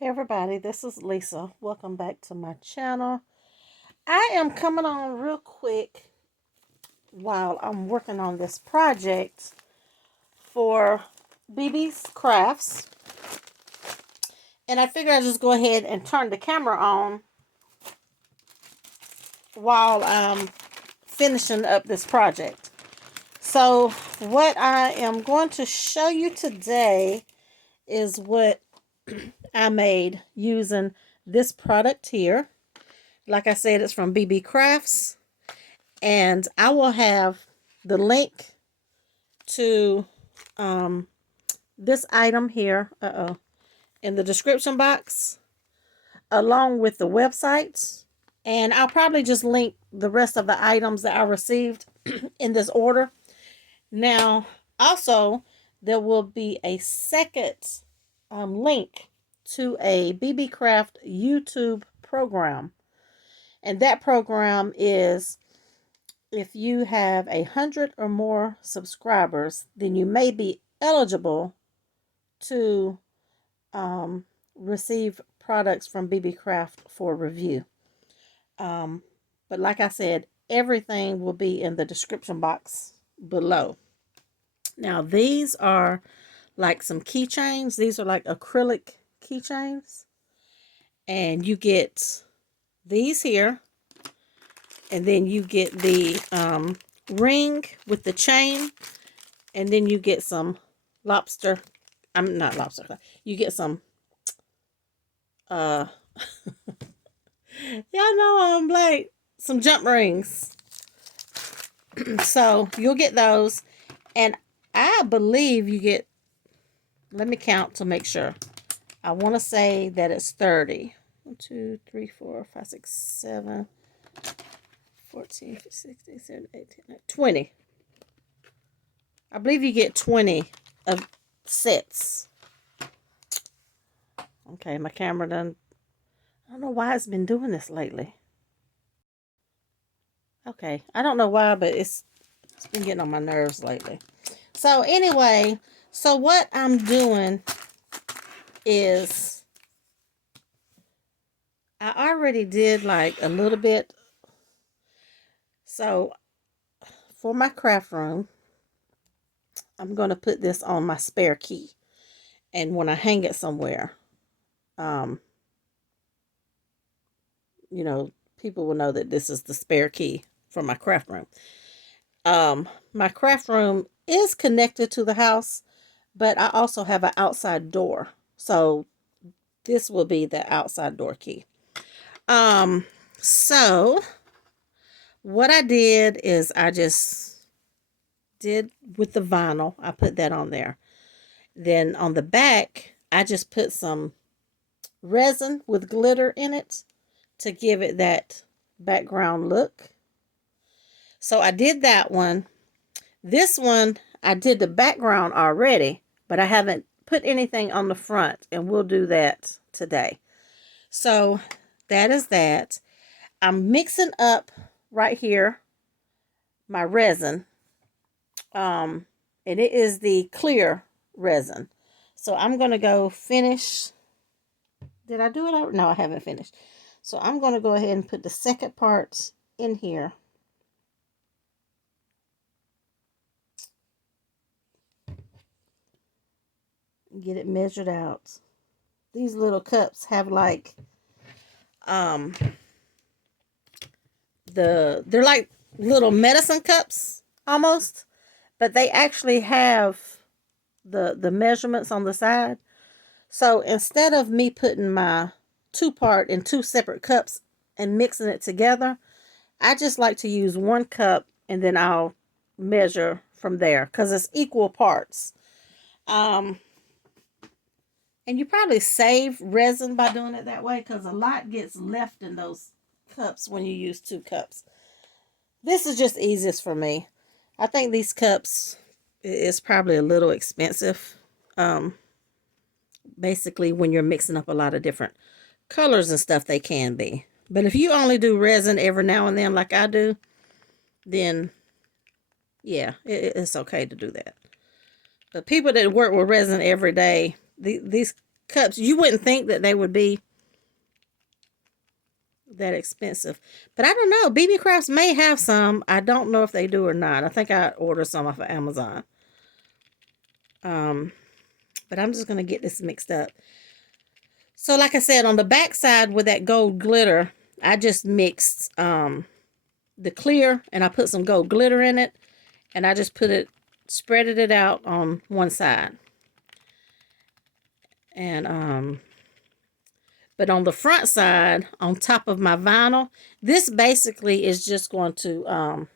Hey everybody, this is Lisa. Welcome back to my channel. I am coming on real quick while I'm working on this project for BB's Crafts. And I figured I'd just go ahead and turn the camera on while I'm finishing up this project. So what I am going to show you today is what I made using this product here. Like I said, it's from Beebeecrafts. And I will have the link to this item here in the description box, along with the websites. And I'll probably just link the rest of the items that I received in this order. Now, also, there will be a second link to a Beebeecraft YouTube program. And that program is, if you have 100 or more subscribers, then you may be eligible to receive products from Beebeecraft for review. But like I said, everything will be in the description box below. Now, these are like some keychains. These are like acrylic keychains. And you get these here. And then you get the ring with the chain. And then you get some lobster. I'm not lobster. You get some, y'all know I'm blank. Some jump rings. So you'll get those. And I believe you get, let me count to make sure. I want to say that it's 30. 1, 2, 3, 4, 5, 6, 7, 14, 15, 16, 17, 18, 19, 20. I believe you get 20 of sets. Okay, my camera done. I don't know why it's been doing this lately. Okay, I don't know why, but it's been getting on my nerves lately. So anyway, so what I'm doing is I already did like a little bit. So for my craft room, I'm going to put this on my spare key. And when I hang it somewhere, you know, people will know that this is the spare key for my craft room. My craft room is connected to the house, but I also have an outside door. So this will be the outside door key. So what I did is I just did with the vinyl. I put that on there. Then on the back, I just put some resin with glitter in it to give it that background look. So I did that one. This one, I did the background already, but I haven't put anything on the front, and we'll do that today. So that is that. I'm mixing up right here my resin, and it is the clear resin. So I'm going to go finish. Did I do it? No, I haven't finished. So I'm going to go ahead and put the second part in here. Get it measured out. These little cups have like they're like little medicine cups almost, but they actually have the measurements on the side. So instead of me putting my 2-part in 2 separate cups and mixing it together, I just like to use 1 cup and then I'll measure from there because it's equal parts. And you probably save resin by doing it that way because a lot gets left in those cups when you use 2 cups. This is just easiest for me. I think these cups is probably a little expensive. Basically, when you're mixing up a lot of different colors and stuff, they can be. But if you only do resin every now and then like I do, then yeah, it's okay to do that. But people that work with resin every day, these cups. You wouldn't think that they would be that expensive. But I don't know. Beebeecrafts may have some. I don't know if they do or not. I think I ordered some off of Amazon. But I'm just going to get this mixed up. So like I said, on the back side with that gold glitter, I just mixed the clear and I put some gold glitter in it. And I just spreaded it out on one side. And but on the front side, on top of my vinyl, this basically is just going to,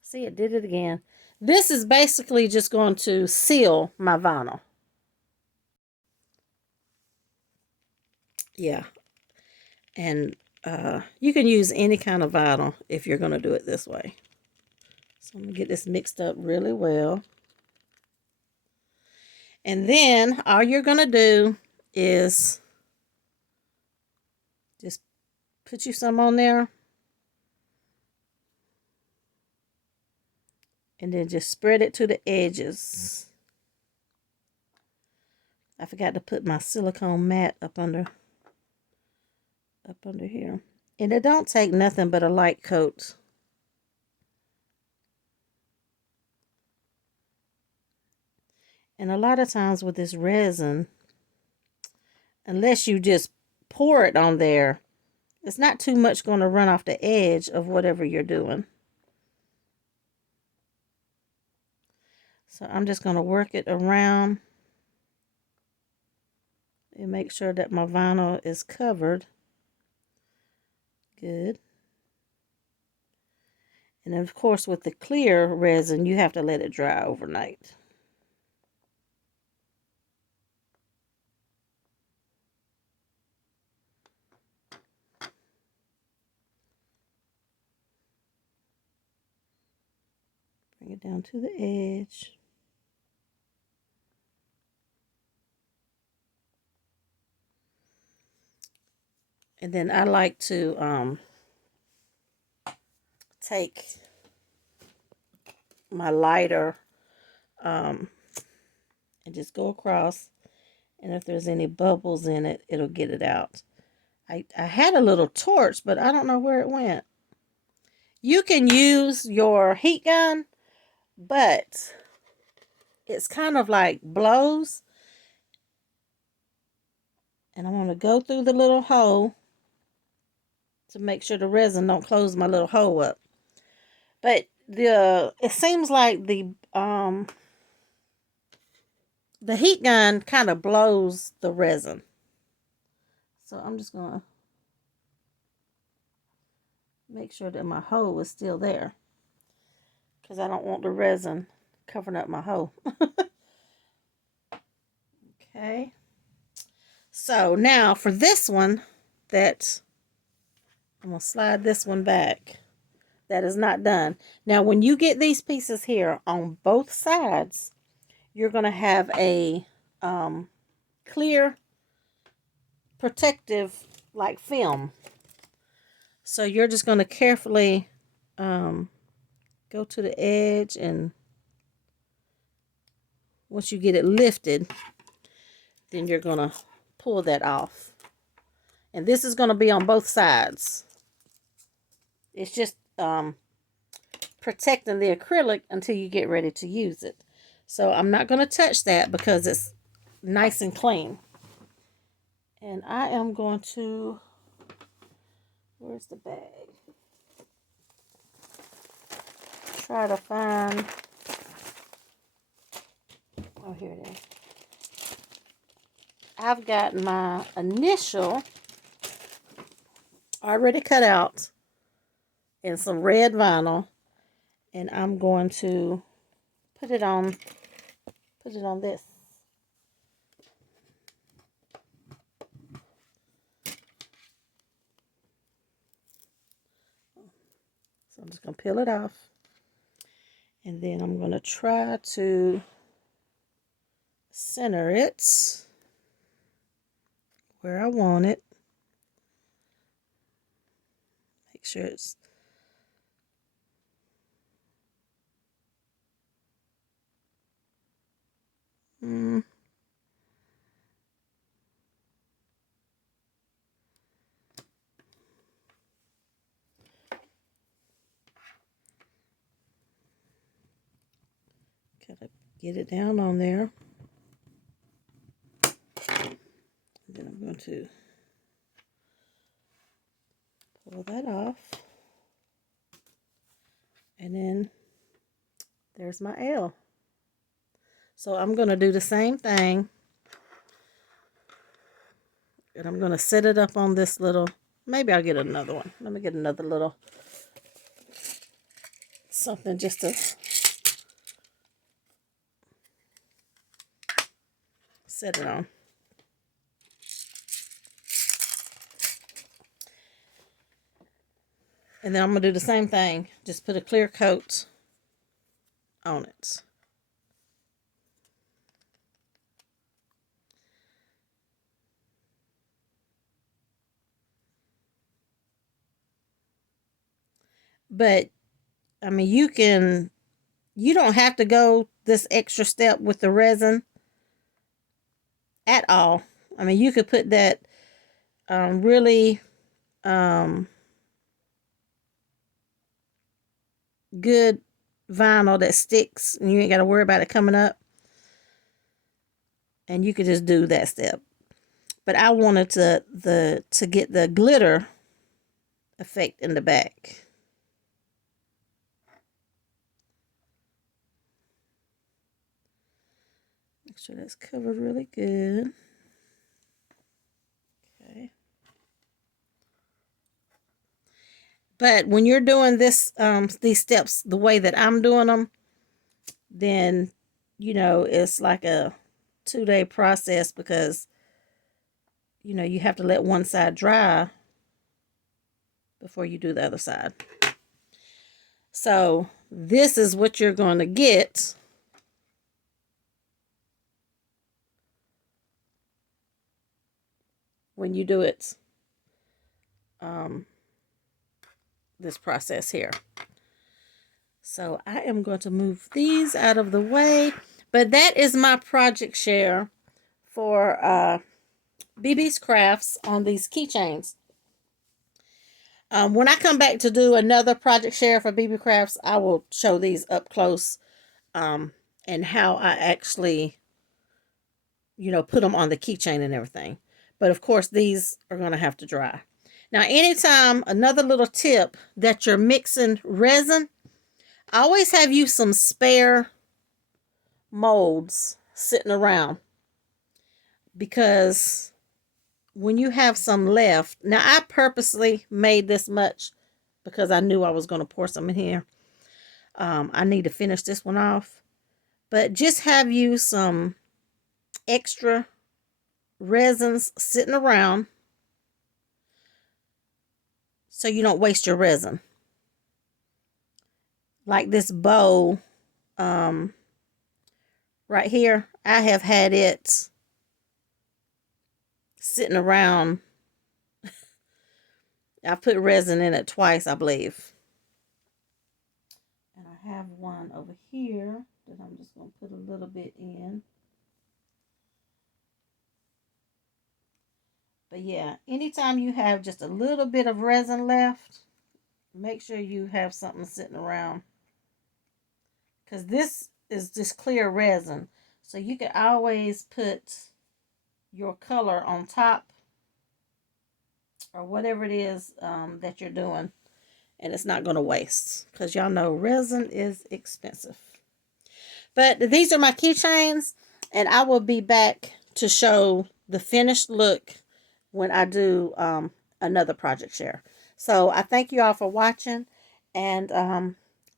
see, it did it again. This is basically just going to seal my vinyl. Yeah. And you can use any kind of vinyl if you're going to do it this way. So I'm going to get this mixed up really well. And then all you're going to do is just put you some on there. And then just spread it to the edges. I forgot to put my silicone mat up under here. And it don't take nothing but a light coat. And a lot of times with this resin, unless you just pour it on there, it's not too much going to run off the edge of whatever you're doing. So I'm just going to work it around and make sure that my vinyl is covered. Good. And of course with the clear resin, you have to let it dry overnight. Bring it down to the edge. And then I like to take my lighter and just go across. And if there's any bubbles in it, it'll get it out. I had a little torch, but I don't know where it went. You can use your heat gun, but it's kind of like blows. And I'm going to go through the little hole to make sure the resin don't close my little hole up. But it seems like the heat gun kind of blows the resin. So I'm just going to make sure that my hole is still there, because I don't want the resin covering up my hole. Okay. So now for this one, that I'm going to slide this one back. That is not done. Now when you get these pieces here on both sides, you're going to have a clear protective like film. So you're just going to carefully go to the edge, and once you get it lifted, then you're going to pull that off. And this is going to be on both sides. It's just protecting the acrylic until you get ready to use it. So I'm not going to touch that because it's nice and clean. And I am going to, where's the bag? Try to find, oh, here it is. I've got my initial already cut out in some red vinyl, and I'm going to put it on this. So I'm just going to peel it off, and then I'm going to try to center it where I want it. Make sure it's Gotta get it down on there. And then I'm going to pull that off. And then there's my L. So I'm going to do the same thing. And I'm going to set it up on this little, maybe I'll get another one. Let me get another little something just to set it on. And then I'm going to do the same thing. Just put a clear coat on it. But, I mean, you don't have to go this extra step with the resin at all. I mean, you could put that really good vinyl that sticks and you ain't got to worry about it coming up. And you could just do that step. But I wanted to get the glitter effect in the back. Make sure that's covered really good. Okay. But when you're doing this, these steps the way that I'm doing them, then, you know, it's like a 2-day process because, you know, you have to let one side dry before you do the other side. So this is what you're going to get when you do it this process here. So I am going to move these out of the way. But that is my project share for Beebeecrafts on these keychains. When I come back to do another project share for Beebeecrafts, I will show these up close and how I actually, you know, put them on the keychain and everything. But of course, these are going to have to dry. Now, anytime, another little tip, that you're mixing resin, always have you some spare molds sitting around. Because when you have some left, now I purposely made this much because I knew I was going to pour some in here. I need to finish this one off. But just have you some extra resins sitting around so you don't waste your resin. Like this bow right here, I have had it sitting around. I put resin in it twice, I believe. And I have one over here that I'm just going to put a little bit in. But yeah, anytime you have just a little bit of resin left, make sure you have something sitting around. Because this is just clear resin. So you can always put your color on top or whatever it is that you're doing. And it's not going to waste. Because y'all know resin is expensive. But these are my keychains. And I will be back to show the finished look when I do another project share. So I thank you all for watching. And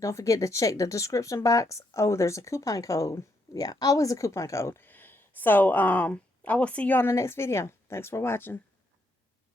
don't forget to check the description box. Oh, there's a coupon code. Yeah, always a coupon code. So I will see you on the next video. Thanks for watching.